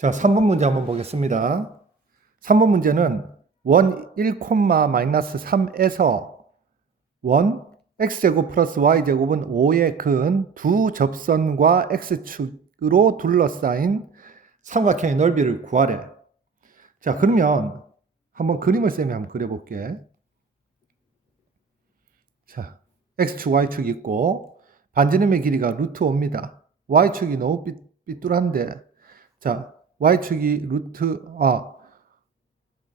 자, 3번 문제 한번 보겠습니다. 3번 문제는 원 1, 마이너스 3에서 원 x제곱 플러스 y제곱은 5의 근 두 접선과 x축으로 둘러싸인 삼각형의 넓이를 구하래. 자, 그러면 한번 그림을 쌤이 한번 그려볼게. 자, x축, y축 있고 반지름의 길이가 루트 5입니다. y축이 너무 삐, 삐뚤한데 자, y축이 루트 아,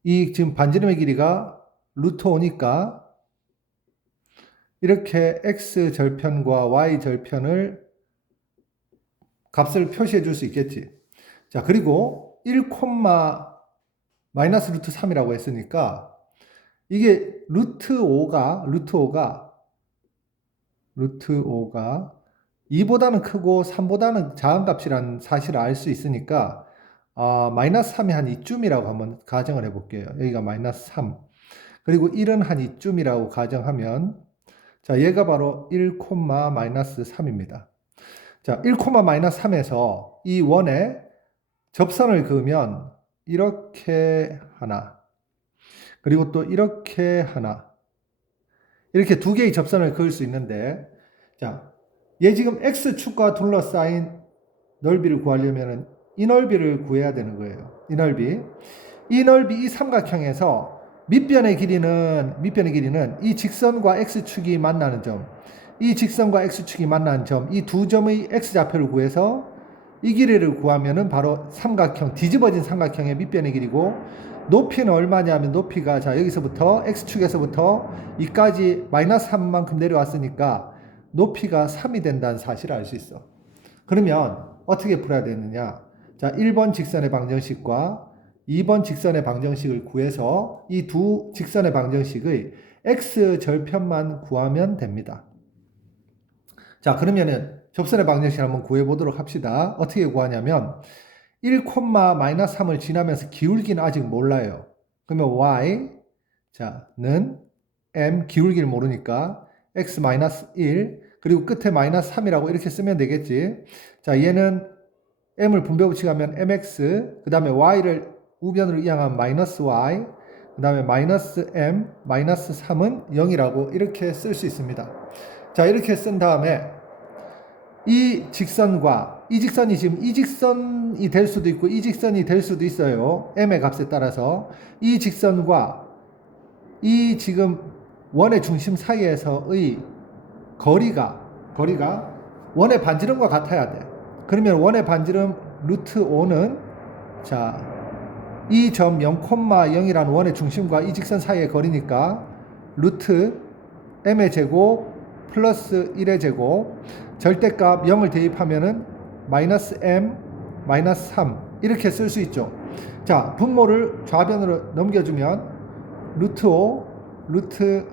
이 지금 반지름의 길이가 루트 5니까 이렇게 x 절편과 y 절편을 값을 표시해 줄 수 있겠지. 자, 그리고 1, 마이너스 루트 3이라고 했으니까 이게 루트 5가 루트 5가 루트 5가 2보다는 크고 3보다는 작은 값이라는 사실을 알 수 있으니까 아, 마이너스 3이 한 이쯤이라고 한번 가정을 해볼게요. 여기가 마이너스 3. 그리고 1은 한 이쯤이라고 가정하면 자, 얘가 바로 1, 마이너스 3입니다. 자, 1, 마이너스 3에서 이 원에 접선을 그으면 이렇게 하나, 그리고 또 이렇게 하나, 이렇게 두 개의 접선을 그을 수 있는데, 자, 얘 지금 x축과 둘러싸인 넓이를 구하려면 이 넓이를 구해야 되는 거예요. 이 넓이. 이 넓이, 이 삼각형에서 밑변의 길이는, 밑변의 길이는 이 직선과 x축이 만나는 점, 이 직선과 x축이 만나는 점, 이 두 점의 x좌표를 구해서 이 길이를 구하면은 바로 삼각형, 뒤집어진 삼각형의 밑변의 길이고, 높이는 얼마냐면 높이가, 자, 여기서부터, x축에서부터 이까지 마이너스 3만큼 내려왔으니까 높이가 3이 된다는 사실을 알 수 있어. 그러면 어떻게 풀어야 되느냐? 자, 1번 직선의 방정식과 2번 직선의 방정식을 구해서 이 두 직선의 방정식의 x 절편만 구하면 됩니다. 자, 그러면은 접선의 방정식 한번 구해 보도록 합시다. 어떻게 구하냐면 1, 마이너스 3을 지나면서 기울기는 아직 몰라요. 그러면 y 자는 m 기울기를 모르니까 x 마이너스 1 그리고 끝에 마이너스 3이라고 이렇게 쓰면 되겠지. 자, 얘는 m을 분배 법칙 하면 mx 그 다음에 y를 우변으로 이항하면 마이너스 y 그 다음에 마이너스 m 마이너스 3은 0이라고 이렇게 쓸 수 있습니다. 자, 이렇게 쓴 다음에 이 직선과 이 직선이 지금 이 직선이 될 수도 있고 이 직선이 될 수도 있어요. m의 값에 따라서 이 직선과 이 지금 원의 중심 사이에서의 거리가 거리가 원의 반지름과 같아야 돼. 그러면 원의 반지름 루트 5는 자, 이점 0,0이라는 원의 중심과 이 직선 사이의 거리니까 루트 m의 제곱 플러스 1의 제곱 절대값 0을 대입하면은 마이너스 m 마이너스 3 이렇게 쓸 수 있죠. 자, 분모를 좌변으로 넘겨주면 루트 5 루트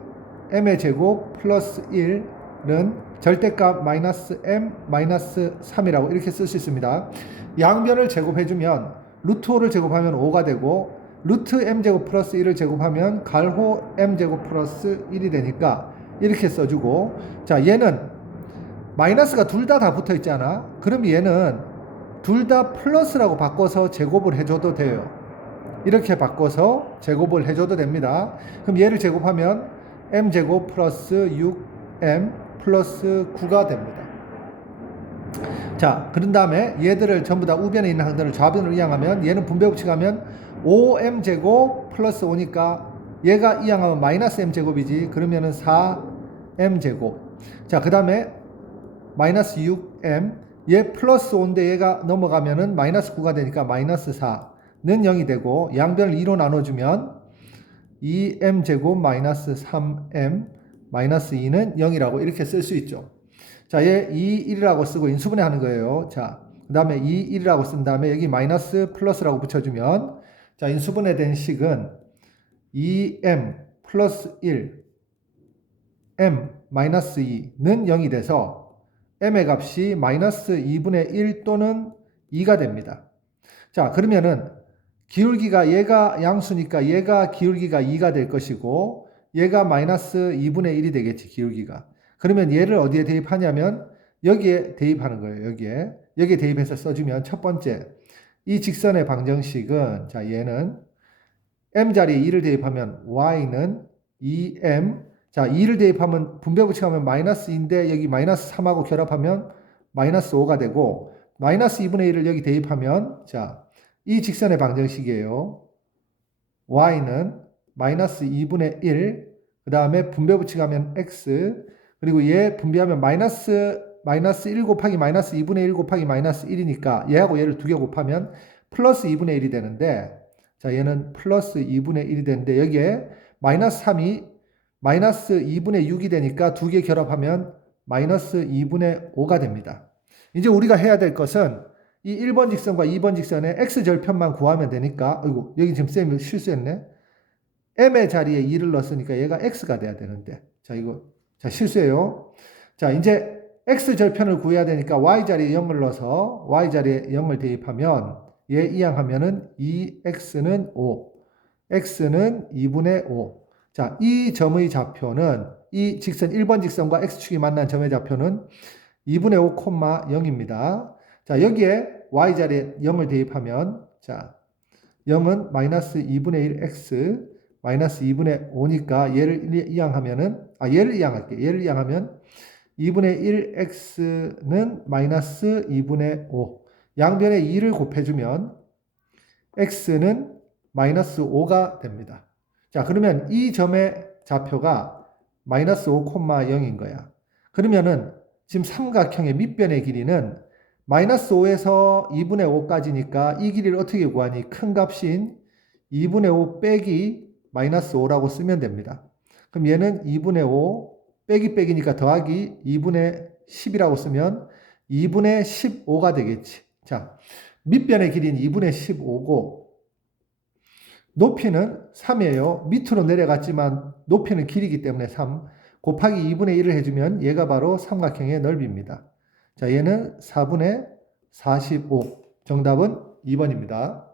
m의 제곱 플러스 1 은 절대값 마이너스 m 마이너스 3이라고 이렇게 쓸 수 있습니다. 양변을 제곱해주면 루트 5를 제곱하면 5가 되고 루트 m 제곱 플러스 1을 제곱하면 갈호 m 제곱 플러스 1이 되니까 이렇게 써주고 자 얘는 마이너스가 둘 다다 붙어 있잖아. 그럼 얘는 둘 다 플러스라고 바꿔서 제곱을 해줘도 돼요. 이렇게 바꿔서 제곱을 해줘도 됩니다. 그럼 얘를 제곱하면 m제곱 플러스 6m 플러스 9가 됩니다. 자, 그런 다음에 얘들을 전부 다 우변에 있는 항들을 좌변으로 이항하면 얘는 분배 법칙 하면 5m제곱 플러스 5니까 얘가 이항하면 마이너스 m제곱이지. 그러면은 4m제곱. 자, 그 다음에 마이너스 6m 얘 플러스 5인데 얘가 넘어가면은 마이너스 9가 되니까 마이너스 4는 0이 되고 양변을 2로 나눠주면 2m 제곱 마이너스 3m 마이너스 2는 0이라고 이렇게 쓸 수 있죠. 자, 얘 2, 1이라고 쓰고 인수분해 하는 거예요. 자, 그 다음에 2, 1이라고 쓴 다음에 여기 마이너스 플러스라고 붙여주면 자, 인수분해 된 식은 2m 플러스 1 m 마이너스 2는 0이 돼서 m의 값이 마이너스 2분의 1 또는 2가 됩니다. 자, 그러면은 기울기가 얘가 양수니까 얘가 기울기가 2가 될 것이고 얘가 마이너스 2분의 1이 되겠지, 기울기가. 그러면 얘를 어디에 대입하냐면 여기에 대입하는 거예요, 여기에. 여기에 대입해서 써주면 첫 번째 이 직선의 방정식은 자 얘는 m 자리에 2를 대입하면 y는 2m 자 2를 대입하면 분배 부칙하면 마이너스 2인데 여기 마이너스 3하고 결합하면 마이너스 5가 되고 마이너스 2분의 1을 여기 대입하면 자 이 직선의 방정식이에요. y는 마이너스 2분의 1, 그 다음에 분배 부칙하면 x, 그리고 얘 분배하면 마이너스 마이너스 1 곱하기 마이너스 2분의 1 곱하기 마이너스 1이니까 얘하고 얘를 두 개 곱하면 플러스 2분의 1이 되는데 자 얘는 플러스 2분의 1이 되는데 여기에 마이너스 3이 마이너스 2분의 6이 되니까 두 개 결합하면 마이너스 2분의 5가 됩니다. 이제 우리가 해야 될 것은 이 1번 직선과 2번 직선의 x절편만 구하면 되니까 아이고 여기 지금 쌤이 실수했네. M의 자리에 2를 넣었으니까 얘가 x가 돼야 되는데 자 이거 자 실수예요. 자 이제 x절편을 구해야 되니까 y 자리에 0을 넣어서 y 자리에 0을 대입하면 얘 이항하면은 2x는 5 x는 2분의 5 자, 이 점의 좌표는 이 직선 1번 직선과 x축이 만난 점의 좌표는 2분의 5, 0입니다. 자, 여기에 y 자리에 0을 대입하면 자, 0은 마이너스 2분의 1x 마이너스 2분의 5니까 얘를 이항하면은 아 얘를 이항할게. 얘를 이항하면 2분의 1x는 마이너스 2분의 5 양변에 2를 곱해주면 x는 마이너스 5가 됩니다. 자, 그러면 이 점의 좌표가 마이너스 5,0인 거야. 그러면은 지금 삼각형의 밑변의 길이는 마이너스 5에서 2분의 5까지니까 이 길이를 어떻게 구하니? 큰 값인 2분의 5 빼기 마이너스 5라고 쓰면 됩니다. 그럼 얘는 2분의 5 빼기 빼기니까 더하기 2분의 10이라고 쓰면 2분의 15가 되겠지. 자, 밑변의 길이는 2분의 15고 높이는 3이에요. 밑으로 내려갔지만 높이는 길이기 때문에 3 곱하기 2분의 1을 해주면 얘가 바로 삼각형의 넓이입니다. 자, 얘는 4분의 45. 정답은 2번입니다.